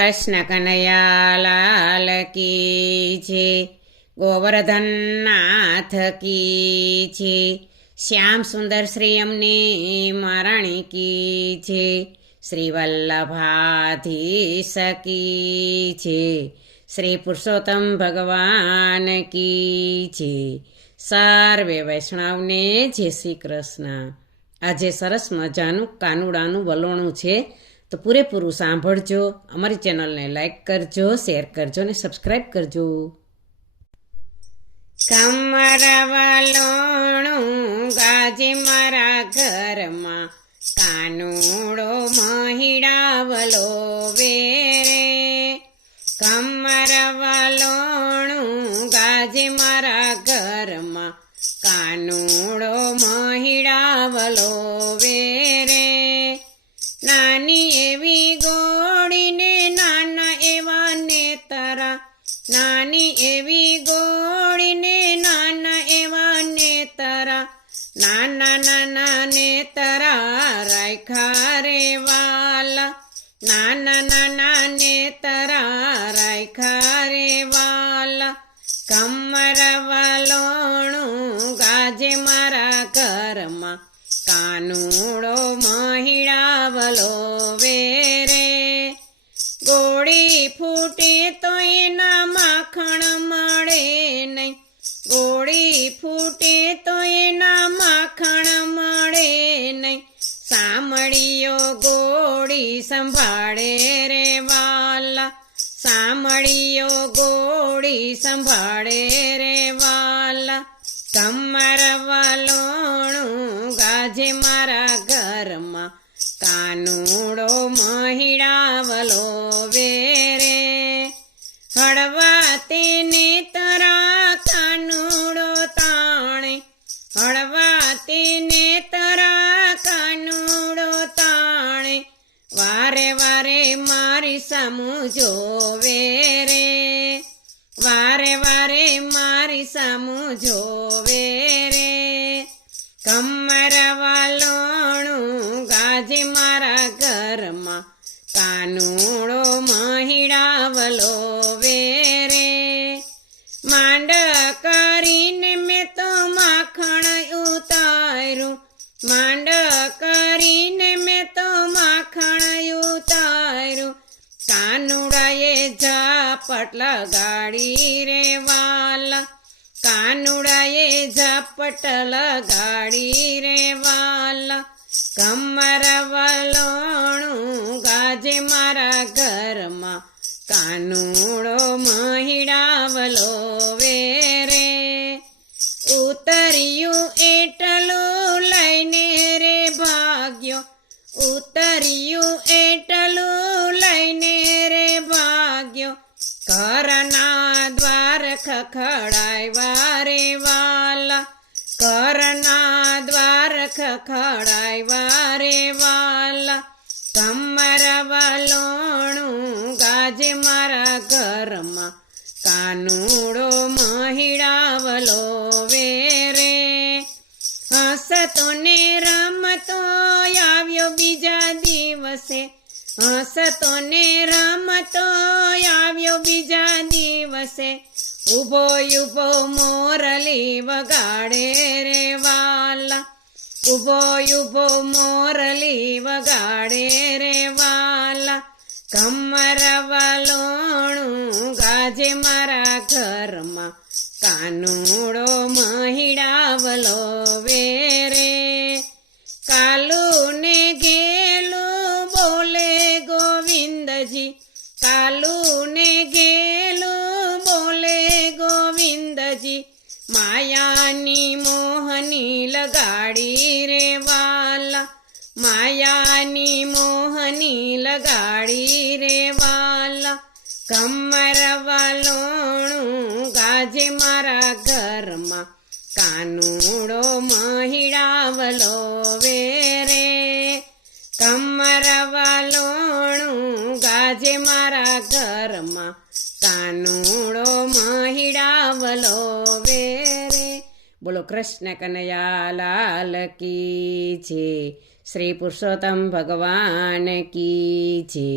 કૃષ્ણ કનૈયા લાલ કી છે, ગોવર્ધન નાથ કી છે, શ્યામ સુંદર શ્રી અમની મહારાણી કી છે, શ્રી વલ્લભાધીશ કી છે, શ્રી પુરુષોત્તમ ભગવાન કી છે. સર્વે વૈષ્ણવને જય શ્રી કૃષ્ણ. આજે સરસ મજાનું કાનુડાનું વલોણું છે, તો પૂરેપૂરું સાંભળજો. અમારી ચેનલને લાઈક કરજો, શેર કરજો અને સબસ્ક્રાઈબ કરજો. કમર વલોણું ગાજે મારા ઘરમાં, કાનુડો મહિડાવલો વેરે. કમર વલોણું ગાજે મારા ઘરમાં, કાનુડો મહિડાવલો વેરે. નાની એવી ગોળીને નાના એવા નેતરા, નાની એવી ગોળીને નાના એવા નેતરા, નાના નાના નેતરા રાખ્યા રે વાલા, નાના નાના નેતરા રાખ્યા રે વાલા. કમર વલોણું ગાજે મારા ઘરમાં, કાનુડો મહિડાવલો વેરે. ગોળી ફૂટે તો એના માખણ મળે નહીં, ગોળી ફૂટે તો એના માખણ મળે નહીં. સામળીઓ ગોળી સંભાળે રે વાલા, સામળીઓ ગોળી સંભાળે રે વાલા. કમર વલોણું ગાજે મારા ઘરમાં, કાનુડો મહિડાવલો વેરે. હળવા તેને તરા કાનુડો તાણે, હળવા તેને તરા કાનુડો તાણે. વારે વારે મારી સામું જોવે રે, વારે વારે મારી સામું જોવે રે. કમર વલોણું ગાજે મારા ઘરમાં, કાનુડો મહિડાવલો વેરે. માંડ કરીને મેં તો માખણ ઉતાર્યું, માંડ કરીને મેં તો માખણ ઉતાર્યું. કાનુડાએ ઝાપટ લગાડી રે વાલા, કાનુડાએ ઝાપટ લગાડી રે વાલા. કમર વલોણું ગાજે મારા ઘરમાં, કાનુડો મહિડાવલો વેરે. ઉતર્યું એટલું લઈને રે ભાગ્યો, ઉતર્યું એટલું લઈને રે ભાગ્યો. ઘરના દ્વાર ખખડાવ્યા રે વાલા, ઘરના દ્વાર ખખડાવ્યા રે વાલા. કમર વલોણું ગાજે મારા ઘરમાં, કાનુડો મહિડાવલો વેરે. હસતો ને રમતો આવ્યો બીજા દિવસે, હસતો ને રમતો આવ્યો બીજા દિવસે. ઉભો ઉભો મોરલી વગાડે રે વાલા, ઉભો ઉભો મોરલી વગાડે રે વાલા. કમર વલોણું ગાજે મારા ઘરમાં, કાનુડો મહિડાવલો વેરે. કાલું ને ગેલું બોલે ગોવિંદજી, કાલું ને ગેલું બોલે ગોવિંદજી. માયાની મોહની લગાડી રે વાલા, માયાની મોહની લગાડી રે વાલા. કમર વલોણું ગાજે મારા ઘરમાં, કાનુડો મહિડાવલો વેરે. કમર વલોણું ગાજે મારા ઘરમાં, કાનુડો મહિડાવલો વેરે. બોલો કૃષ્ણ કનૈયા લાલ કી છે, શ્રી પુરુષોત્તમ ભગવાન કી જય.